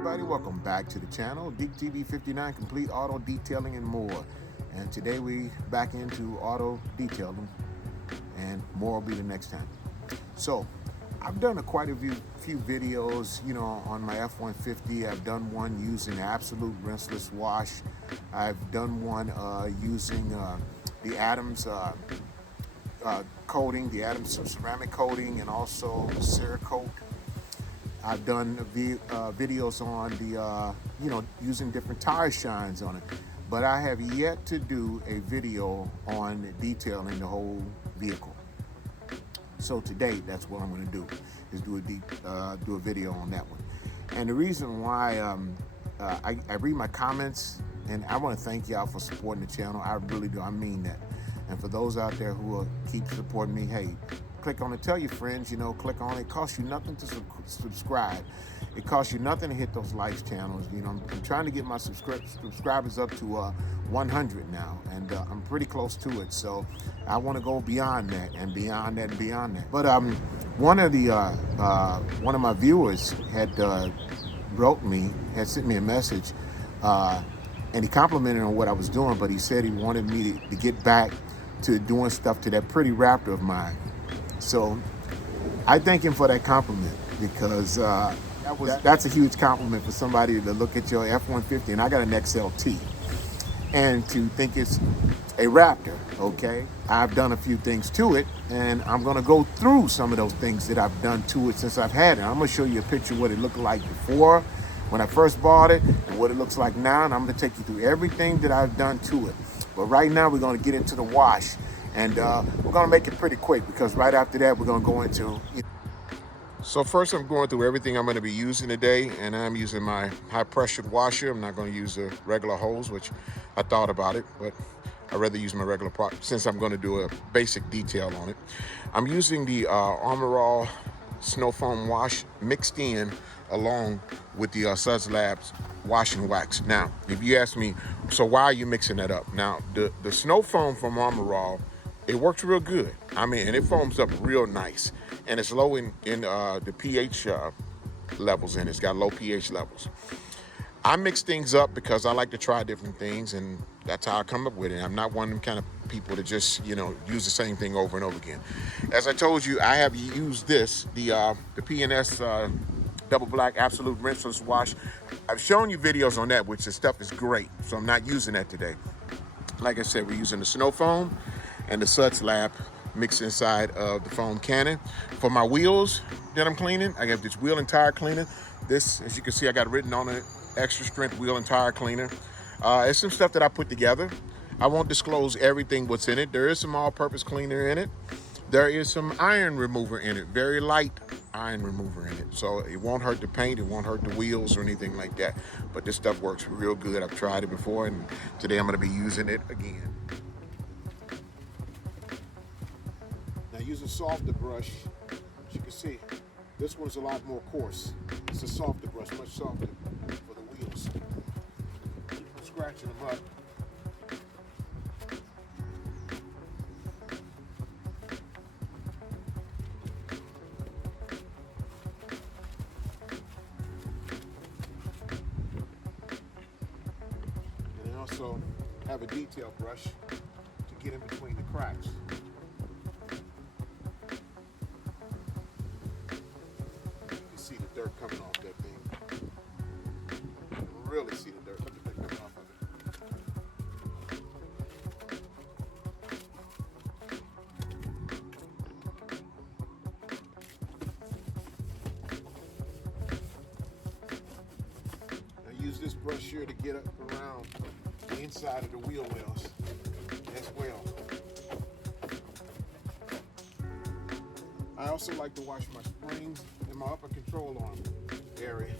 everybody, welcome back to the channel. Geek TV 59, complete auto detailing and more. And today we back into auto detailing, and more will be the next time. So I've done quite a few videos, on my F150. I've done one using absolute rinseless wash. I've done one using the Adams coating, the Adams ceramic coating, and also Cerakote. I've done videos on the, using different tire shines on it. But I have yet to do a video on detailing the whole vehicle. So today, that's what I'm going to do, is do a video on that one. And the reason why I read my comments, and I want to thank y'all for supporting the channel. I really do. I mean that. And for those out there who will keep supporting me, hey, click on it. Tell your friends, click on it. It costs you nothing to subscribe. It costs you nothing to hit those likes channels. I'm trying to get my subscribers up to 100 now, and I'm pretty close to it. So I want to go beyond that and beyond that and beyond that. But one of my viewers had sent me a message, and he complimented on what I was doing, but he said he wanted me to get back to doing stuff to that pretty Raptor of mine. So I thank him for that compliment, because that's a huge compliment for somebody to look at your F-150, and I got an XLT, and to think it's a Raptor, okay? I've done a few things to it, and I'm gonna go through some of those things that I've done to it since I've had it. I'm gonna show you a picture of what it looked like before, when I first bought it, and what it looks like now, and I'm gonna take you through everything that I've done to it. But right now, we're gonna get into the wash. And we're gonna make it pretty quick, because right after that, we're gonna go into... So first, I'm going through everything I'm gonna be using today, and I'm using my high-pressured washer. I'm not gonna use the regular hose, which I thought about it, but I'd rather use my regular product since I'm gonna do a basic detail on it. I'm using the Armor All Snow Foam Wash mixed in along with the Suds Labs Wash and Wax. Now, if you ask me, so why are you mixing that up? Now, the snow foam from Armor All, it works real good. I mean, and it foams up real nice. And it's low in the pH levels, and it's got low pH levels. I mix things up because I like to try different things, and that's how I come up with it. I'm not one of them kind of people that just, use the same thing over and over again. As I told you, I have used this, the P&S Double Black Absolute Rinseless Wash. I've shown you videos on that, which the stuff is great, so I'm not using that today. Like I said, we're using the snow foam and the Suds Lab mixed inside of the foam cannon. For my wheels that I'm cleaning, I got this wheel and tire cleaner. This, as you can see, I got written on it, extra strength wheel and tire cleaner. It's some stuff that I put together. I won't disclose everything what's in it. There is some all-purpose cleaner in it. There is some iron remover in it, very light iron remover in it. So it won't hurt the paint, it won't hurt the wheels or anything like that. But this stuff works real good. I've tried it before, and today I'm gonna be using it again. Now, using softer brush, as you can see, this one's a lot more coarse. It's a softer brush, much softer for the wheels. Keep scratching them up. And I also have a detail brush to get in between the cracks. See the dirt coming off that thing. You can really see the dirt. Look at that coming off of it. I use this brush here to get up around the inside of the wheel wells as well. I also like to wash my springs and my upper control arm area.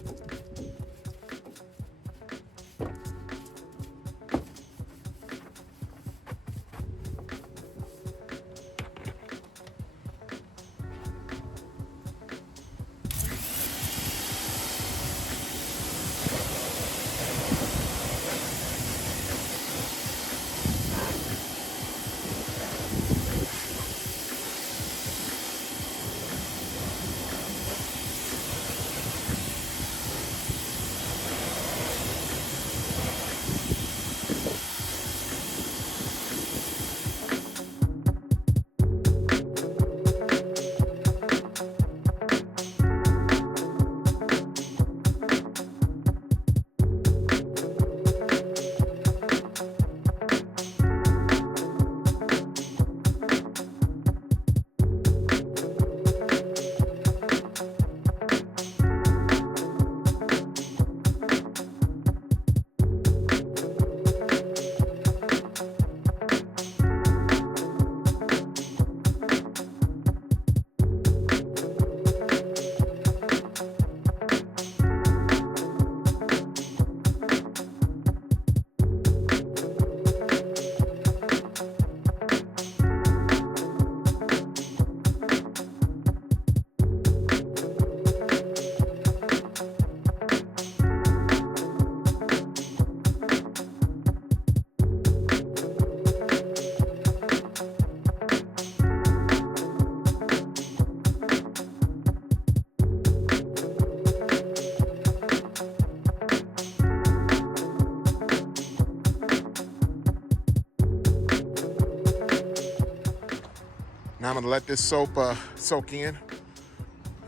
I'm gonna let this soap soak in.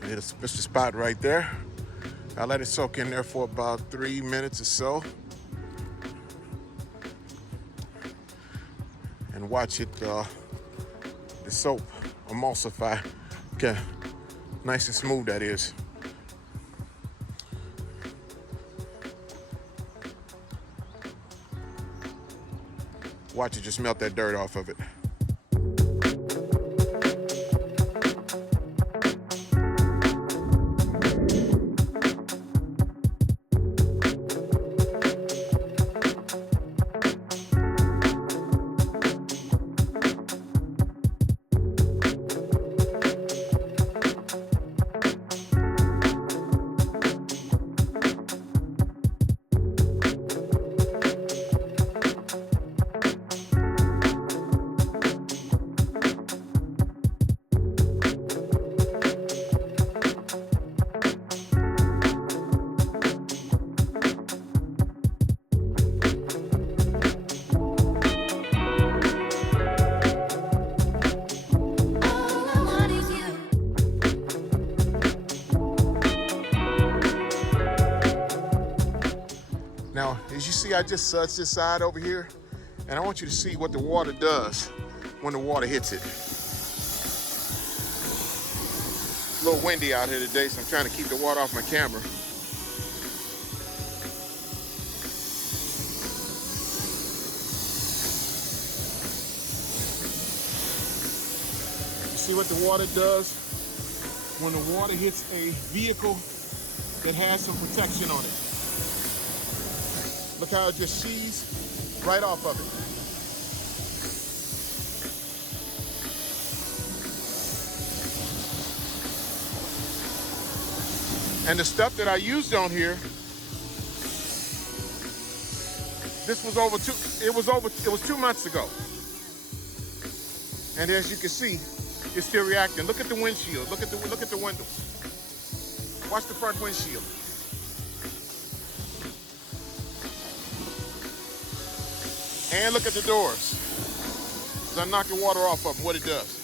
It's the spot right there. I'll let it soak in there for about 3 minutes or so. And watch it, the soap emulsify. Okay, nice and smooth that is. Watch it just melt that dirt off of it. Now, as you see, I just sudsed this side over here, and I want you to see what the water does when the water hits it. It's a little windy out here today, so I'm trying to keep the water off my camera. You see what the water does when the water hits a vehicle that has some protection on it. Look how it just seized right off of it. And the stuff that I used on here, this was it was 2 months ago. And as you can see, it's still reacting. Look at the windshield. Look at the windows. Watch the front windshield. And look at the doors. As I knock the water off of them, what it does.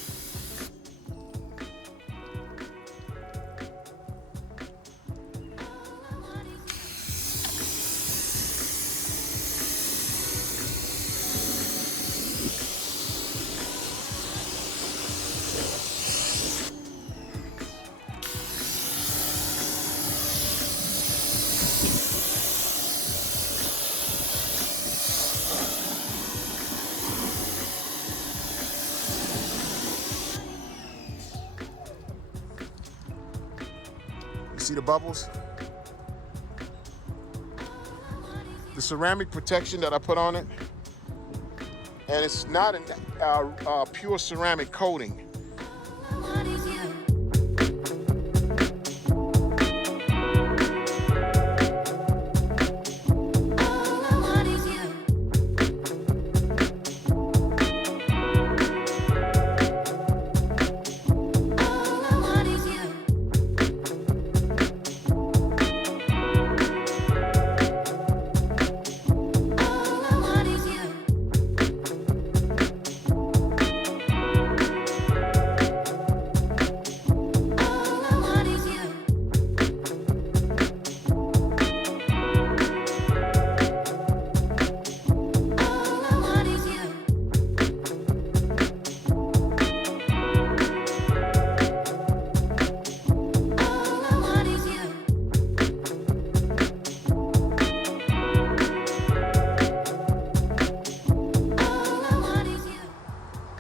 See the bubbles? The ceramic protection that I put on it, and it's not a pure ceramic coating.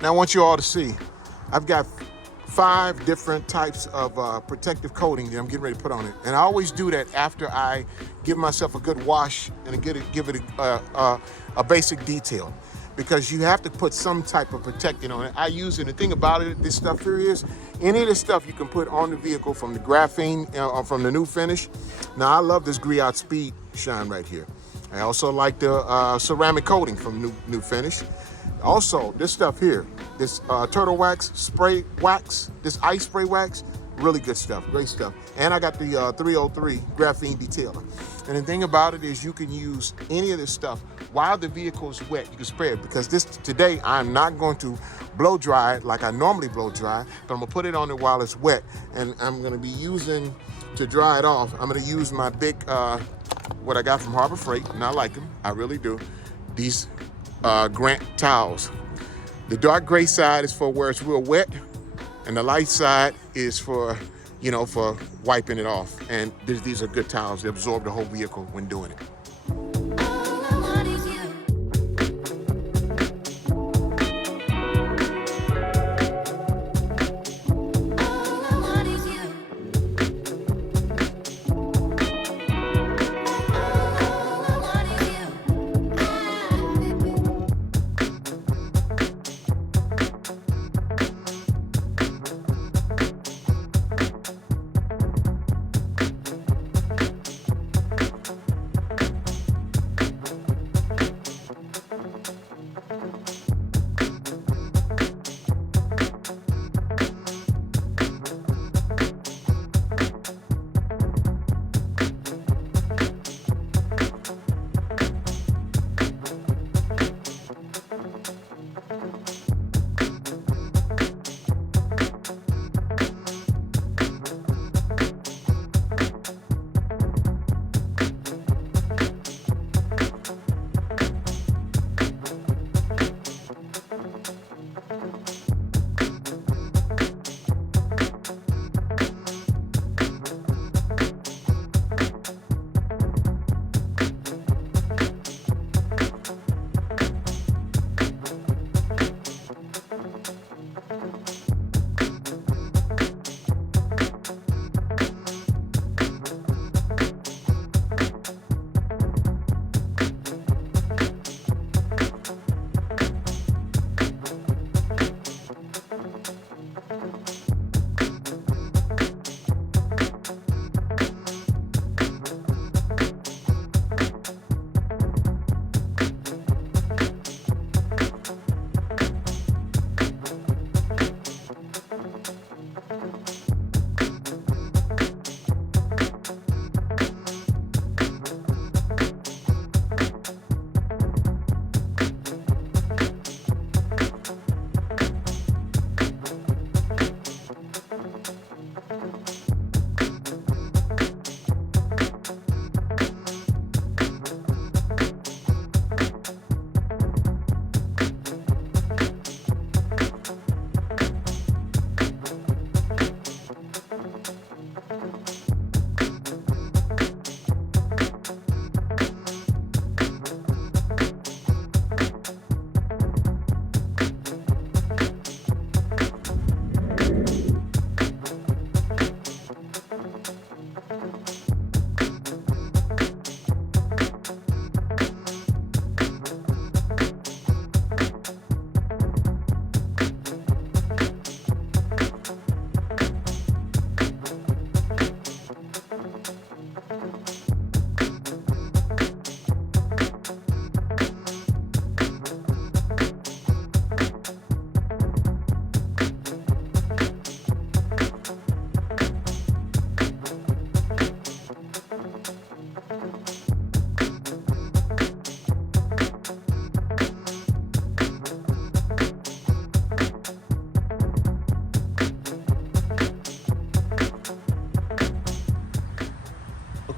Now I want you all to see, I've got 5 different types of protective coating that I'm getting ready to put on it. And I always do that after I give myself a good wash and give it a basic detail. Because you have to put some type of protectant on it. I use it. The thing about it, this stuff here is, any of this stuff you can put on the vehicle from the graphene, from the new finish. Now I love this Griot Speed Shine right here. I also like the ceramic coating from new finish. Also, this stuff here, this turtle wax spray wax, this ice spray wax, Really good stuff, great stuff. And I got the 303 graphene detailer. And the thing about it is you can use any of this stuff while the vehicle is wet. You can spray it, because today I'm not going to blow dry it like I normally blow dry, but I'm gonna put it on it while it's wet. And I'm gonna be using, to dry it off, I'm gonna use my big, what I got from Harbor Freight, and I like them, I really do. These Grant towels. The dark gray side is for where it's real wet, and the light side is for, you know, for wiping it off. And these are good towels. They absorb the whole vehicle when doing it.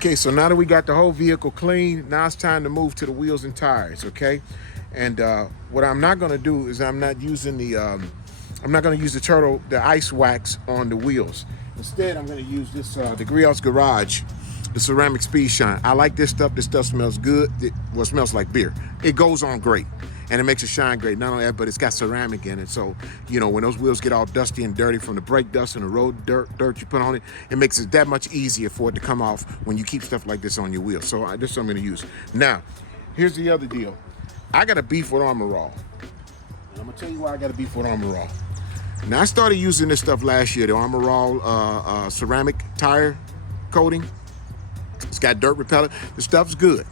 Okay, so now that we got the whole vehicle clean, now it's time to move to the wheels and tires, okay? And what I'm not gonna do is I'm not gonna use the ice wax on the wheels. Instead, I'm gonna use this, the Griot's Garage, the ceramic speed shine. I like this stuff. This stuff smells good. It smells like beer. It goes on great, and it makes it shine great. Not only that, but it's got ceramic in it. So, you know, when those wheels get all dusty and dirty from the brake dust and the road dirt you put on it, it makes it that much easier for it to come off when you keep stuff like this on your wheels. So this is what I'm gonna use. Now, here's the other deal. I got a beef with Armor All. And I'm gonna tell you why I got a beef with Armor All. Now, I started using this stuff last year, the Armor All ceramic tire coating. It's got dirt repellent. The stuff's good.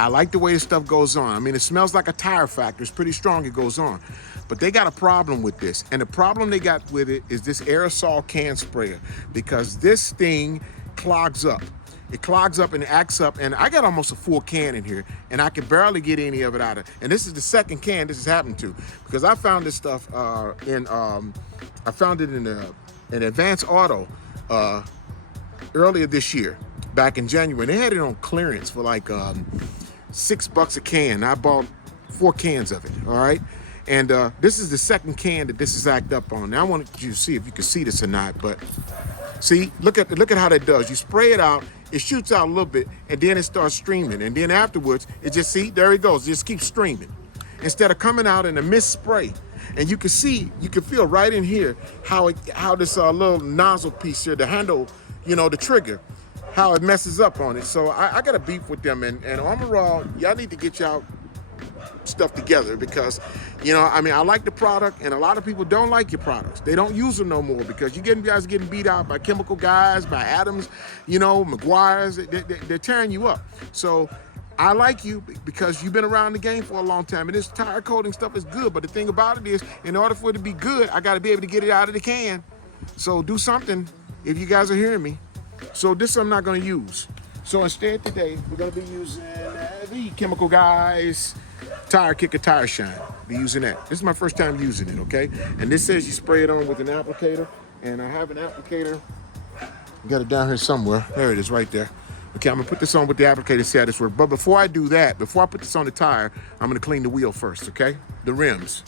I like the way this stuff goes on. I mean, it smells like a tire factory. It's pretty strong, it goes on. But they got a problem with this. And the problem they got with it is this aerosol can sprayer, because this thing clogs up. It clogs up and acts up, and I got almost a full can in here, and I can barely get any of it out of. And this is the second can this has happened to, because I found this stuff I found it in an Advanced Auto earlier this year, back in January. They had it on clearance for like $6 a can. I bought 4 cans of it. All right. And this is the second can that this is act up on. Now I wanted you to see if you can see this or not, but see, look at how that does. You spray it out, it shoots out a little bit, and then it starts streaming. And then afterwards, it just, see, there it goes. It just keeps streaming instead of coming out in a mist spray. And you can see, you can feel right in here how this little nozzle piece here, the handle, you know, the trigger, how it messes up on it. So I got a beef with them, and Armor Raw, y'all need to get y'all stuff together, because, you know, I mean, I like the product, and a lot of people don't like your products. They don't use them no more, because you guys getting beat out by chemical guys, by Adams, you know, McGuire's. They're tearing you up. So I like you because you've been around the game for a long time, and this tire coating stuff is good. But the thing about it is, in order for it to be good, I got to be able to get it out of the can. So do something if you guys are hearing me. So this I'm not going to use. So instead today, we're going to be using the Chemical Guys Tire Kicker Tire Shine. Be using that. This is my first time using it, okay? And this says you spray it on with an applicator, and I have an applicator. Got it down here somewhere. There it is, right there. Okay, I'm gonna put this on with the applicator, see how this works. But before I do that, before I put this on the tire, I'm gonna clean the wheel first, okay? The rims.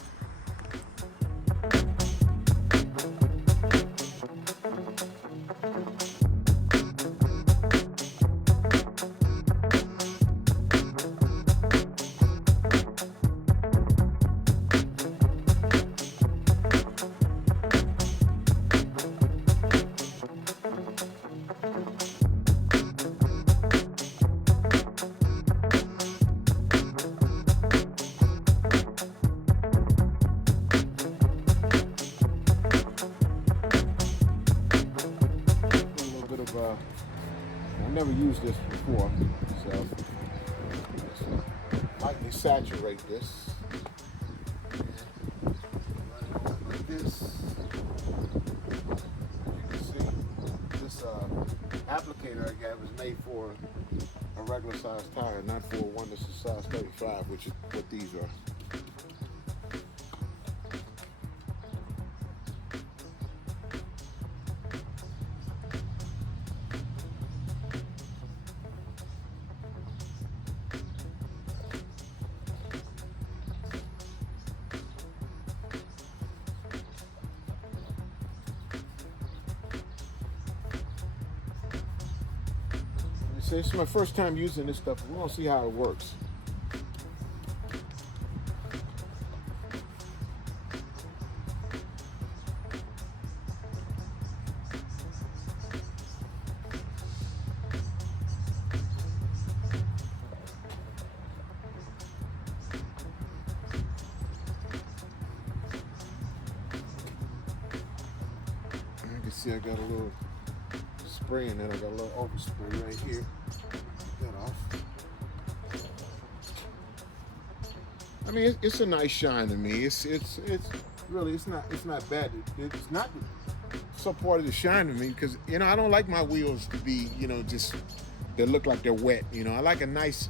I've never used this before, so let's lightly saturate this. Like this. You can see this applicator I got was made for a regular size tire, not for one that's a size 35, which is what these are. This is my first time using this stuff. We're gonna see how it works. You can see I got a little spray in it. I got a little overspray right here. Get that off. I mean, it's a nice shine to me. It's really it's not bad. It's not so part of the shine to me, because, you know, I don't like my wheels to be, you know, just they look like they're wet. You know, I like a nice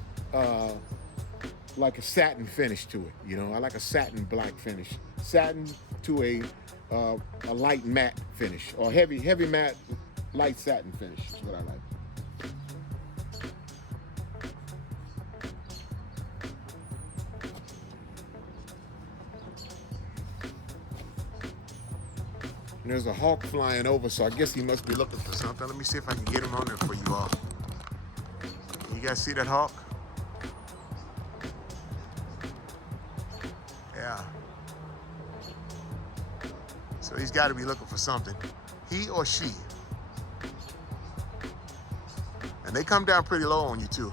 like a satin finish to it. You know, I like a satin black finish, satin to a light matte finish, or heavy matte. Light satin finish is what I like. And there's a hawk flying over, so I guess he must be looking for something. Let me see if I can get him on there for you all. You guys see that hawk? Yeah. So he's got to be looking for something. He or she. And they come down pretty low on you too.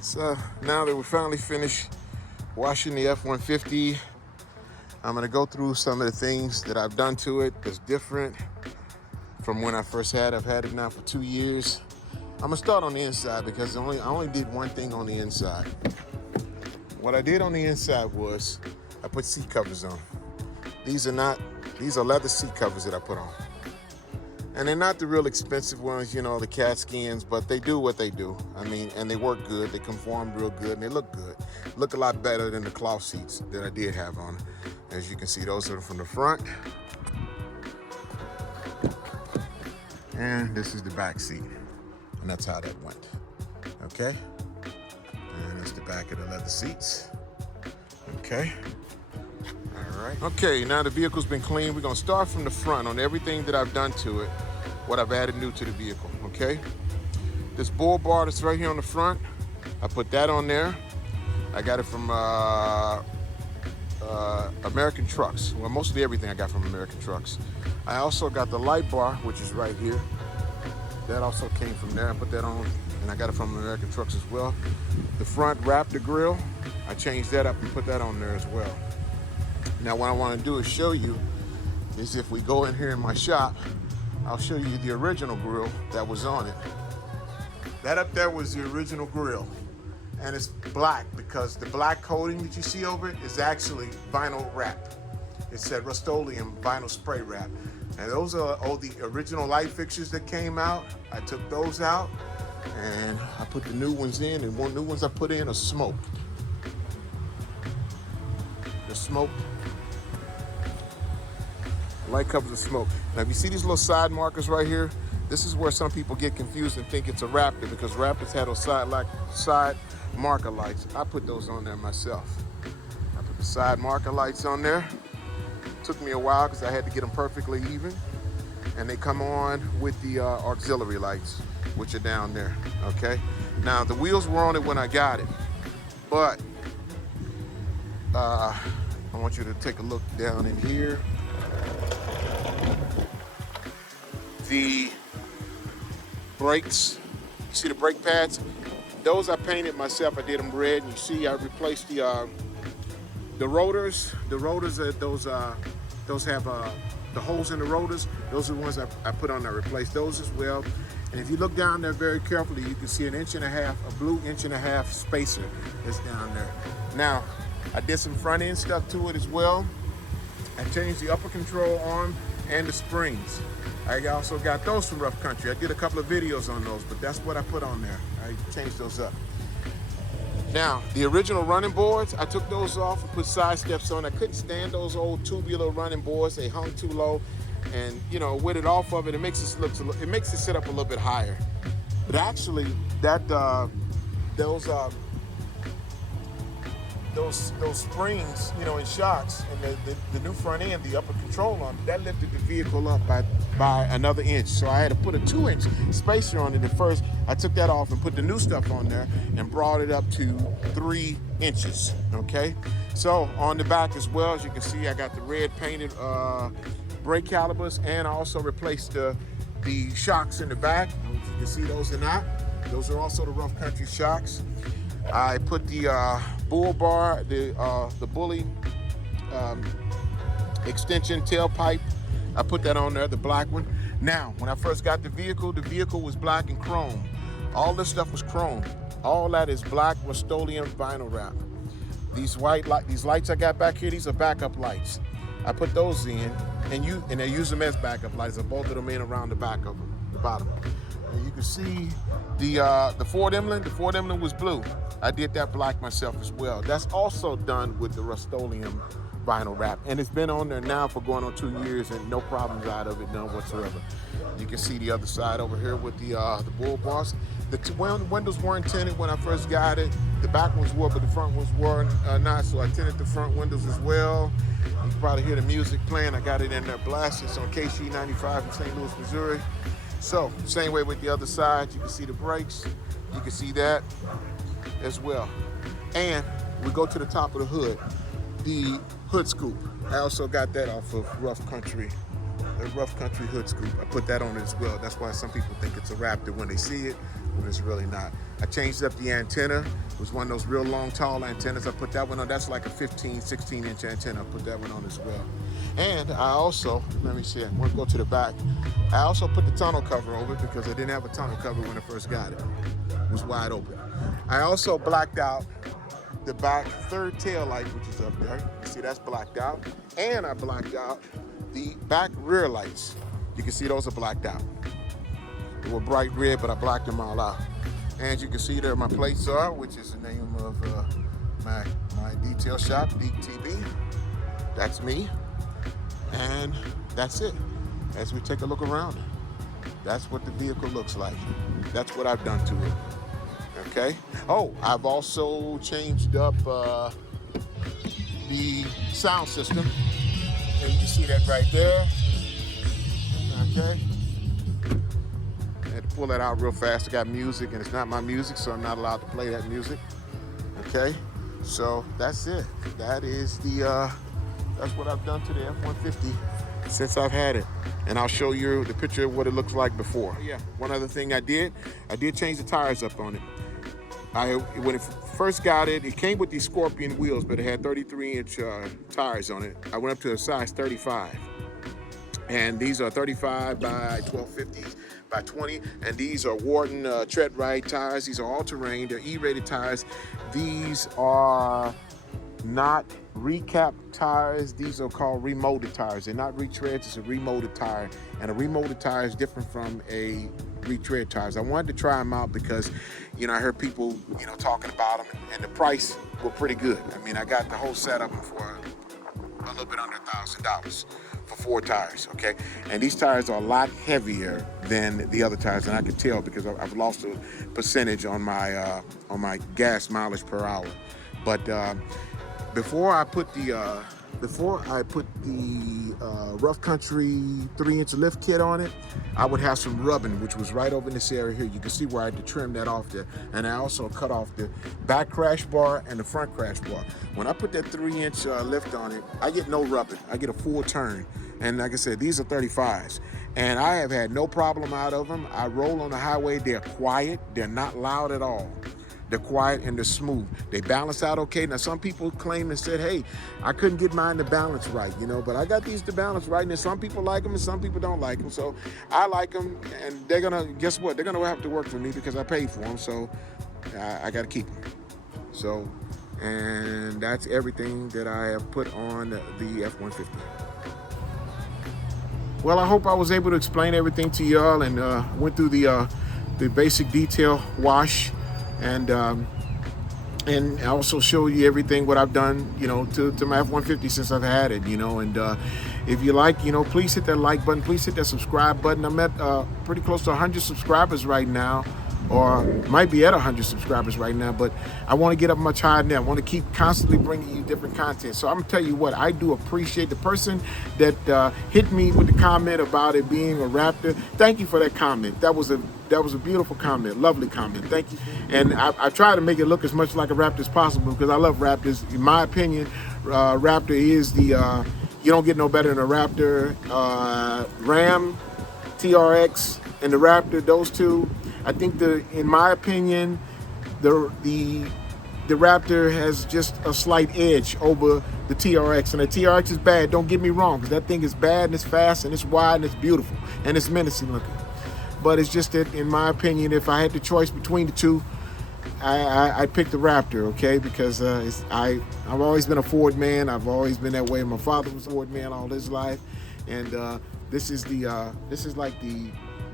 So now that we're finally finished washing the F-150, I'm gonna go through some of the things that I've done to it that's different from when I first had it. I've had it now for 2 years. gonna start on the inside because I only did one thing on the inside. What I did on the inside was I put seat covers on. These are leather seat covers that I put on. And they're not the real expensive ones, you know, the cat skins, but they do what they do. I mean, and they work good. They conform real good and they look good. Look a lot better than the cloth seats that I did have on. As you can see, those are from the front. And this is the back seat. And that's how that went. Okay. And that's the back of the leather seats. Okay. All right. Okay, now the vehicle's been cleaned. We're gonna start from the front on everything that I've done to it, what I've added new to the vehicle, okay? This bull bar that's right here on the front, I put that on there. I got it from American Trucks. Well, mostly everything I got from American Trucks. I also got the light bar, which is right here. That also came from there. I put that on, and I got it from American Trucks as well. The front Raptor grill, I changed that up and put that on there as well. Now what I want to do is show you is if we go in here in my shop, I'll show you the original grill that was on it. That up there was the original grill. And it's black because the black coating that you see over it is actually vinyl wrap. It said Rust-Oleum vinyl spray wrap. And those are all the original light fixtures that came out. I took those out and I put the new ones in, and one new ones I put in are smoked. They're smoked. Light covers are smoked. Now if you see these little side markers right here, this is where some people get confused and think it's a Raptor because Raptors had those side marker lights. I put those on there myself. I put the side marker lights on there. Took me a while because I had to get them perfectly even. And they come on with the auxiliary lights, which are down there, okay? Now the wheels were on it when I got it, but I want you to take a look down in here. The brakes, you see the brake pads? Those I painted myself. I did them red, and you see I replaced the rotors. The rotors are those have the holes in the rotors. Those are the ones I put on there. Replaced those as well. And if you look down there very carefully, you can see an 1.5 inch, a blue 1.5 inch spacer that's down there. Now, I did some front end stuff to it as well. I changed the upper control arm and the springs. I also got those from Rough Country. I did a couple of videos on those, but that's what I put on there. I changed those up. Now, the original running boards, I took those off and put side steps on. I couldn't stand those old tubular running boards. They hung too low. And, you know, with it off of it, it makes it sit up a little bit higher. But actually, those springs, you know, and shocks, and the new front end, the upper control arm, that lifted the vehicle up by another inch. So I had to put a 2-inch spacer on it at first. I took that off and put the new stuff on there and brought it up to 3 inches, okay? So on the back as well, as you can see, I got the red painted brake calipers, and I also replaced the shocks in the back. You can see those are not. Those are also the Rough Country shocks. I put the bull bar, the bully extension tailpipe. I put that on there, the black one. Now, when I first got the vehicle was black and chrome. All this stuff was chrome. All that is black Rust-Oleum vinyl wrap. These lights I got back here, these are backup lights. I put those in, and I use them as backup lights. I bolted them in around the back of them, the bottom. And you can see the Ford Emblem. The Ford Emblem was blue. I did that black myself as well. That's also done with the Rust-Oleum vinyl wrap, and it's been on there now for going on 2 years, and no problems out of it, none whatsoever. You can see the other side over here with the bull bars. The windows weren't tinted when I first got it. The back ones were, but the front ones were not. So I tinted the front windows as well. You can probably hear the music playing. I got it in there blasting. It's on KC95 in St. Louis, Missouri. So same way with the other side. You can see the brakes. You can see that as well. And we go to the top of the hood. The hood scoop. I also got that off of Rough Country. The Rough Country hood scoop. I put that on it as well. That's why some people think it's a Raptor when they see it, when it's really not. I changed up the antenna. It was one of those real long, tall antennas. I put that one on. That's like a 15, 16-inch antenna. I put that one on as well. And I also, let me see, I'm gonna go to the back. I also put the tonneau cover over it because I didn't have a tonneau cover when I first got it. It was wide open. I also blacked out the back third tail light, which is up there. You see that's blacked out. And I blacked out the back rear lights. You can see those are blacked out. They were bright red, but I blacked them all out. And you can see there my plates are, which is the name of my detail shop, DTB. That's me. And that's it. As we take a look around, that's what the vehicle looks like. That's what I've done to it. Okay. Oh, I've also changed up the sound system. And you can see that right there. Okay. I had to pull that out real fast. I got music, and it's not my music, so I'm not allowed to play that music. Okay. So that's it. That is the that's what I've done to the F-150 since I've had it. And I'll show you the picture of what it looks like before. Yeah, one other thing I did change the tires up on it. When it first got it, it came with these Scorpion wheels, but it had 33-inch tires on it. I went up to a size 35. And these are 35 by 1250 by 20. And these are Warden tread right tires. These are all-terrain. They're E-rated tires. These are not recap tires. These are called remolded tires. They're not retreads, it's a remolded tire. And a remolded tire is different from a retread tires. I wanted to try them out because, you know, I heard people, you know, talking about them, and the price were pretty good. I mean, I got the whole setup for a little bit under $1,000 for 4 tires, okay? And these tires are a lot heavier than the other tires, and I can tell because I've lost a percentage on my gas mileage per hour. But before I put the rough country 3-inch lift kit on it, I would have some rubbing, which was right over in this area here. You can see where I had to trim that off there. And I also cut off the back crash bar and the front crash bar. When I put that 3-inch lift on it, I get no rubbing. I get a full turn. And like I said, these are 35s. And I have had no problem out of them. I roll on the highway. They're quiet. They're not loud at all. They're quiet and they're smooth. They balance out okay. Now, some people claim and said, hey, I couldn't get mine to balance right, you know, but I got these to balance right. And some people like them and some people don't like them. So I like them, and they're going to, guess what? They're going to have to work for me because I paid for them. So I got to keep them. So, and that's everything that I have put on the F-150. Well, I hope I was able to explain everything to y'all and went through the basic detail wash. And I also show you everything what I've done, you know, to my F-150 since I've had it, you know. And if you like, you know, please hit that like button, please hit that subscribe button. I'm at pretty close to 100 subscribers right now, or might be at 100 subscribers right now, but I want to get up much higher than that. I want to keep constantly bringing you different content. So I'm gonna tell you what, I do appreciate the person that hit me with the comment about it being a Raptor. Thank you for that comment. That was a beautiful comment, lovely comment. Thank you. And I try to make it look as much like a Raptor as possible because I love Raptors. In my opinion, Raptor is the you don't get no better than a Raptor. Ram, TRX, and the Raptor, those two. I think in my opinion, the Raptor has just a slight edge over the TRX, and the TRX is bad. Don't get me wrong, because that thing is bad and it's fast and it's wide and it's beautiful and it's menacing looking. But it's just that, in my opinion, if I had the choice between the two, I'd pick the Raptor, okay? Because I've always been a Ford man. I've always been that way. My father was a Ford man all his life, and this is like the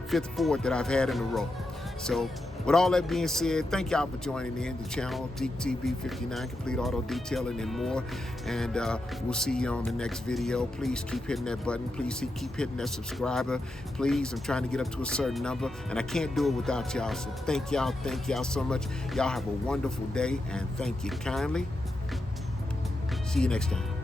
5th Ford that I've had in a row. So with all that being said, thank y'all for joining in the channel, DTB59, Complete Auto Detailing and more. And we'll see you on the next video. Please keep hitting that button. Please keep hitting that subscriber. Please, I'm trying to get up to a certain number, and I can't do it without y'all. So thank y'all so much. Y'all have a wonderful day, and thank you kindly. See you next time.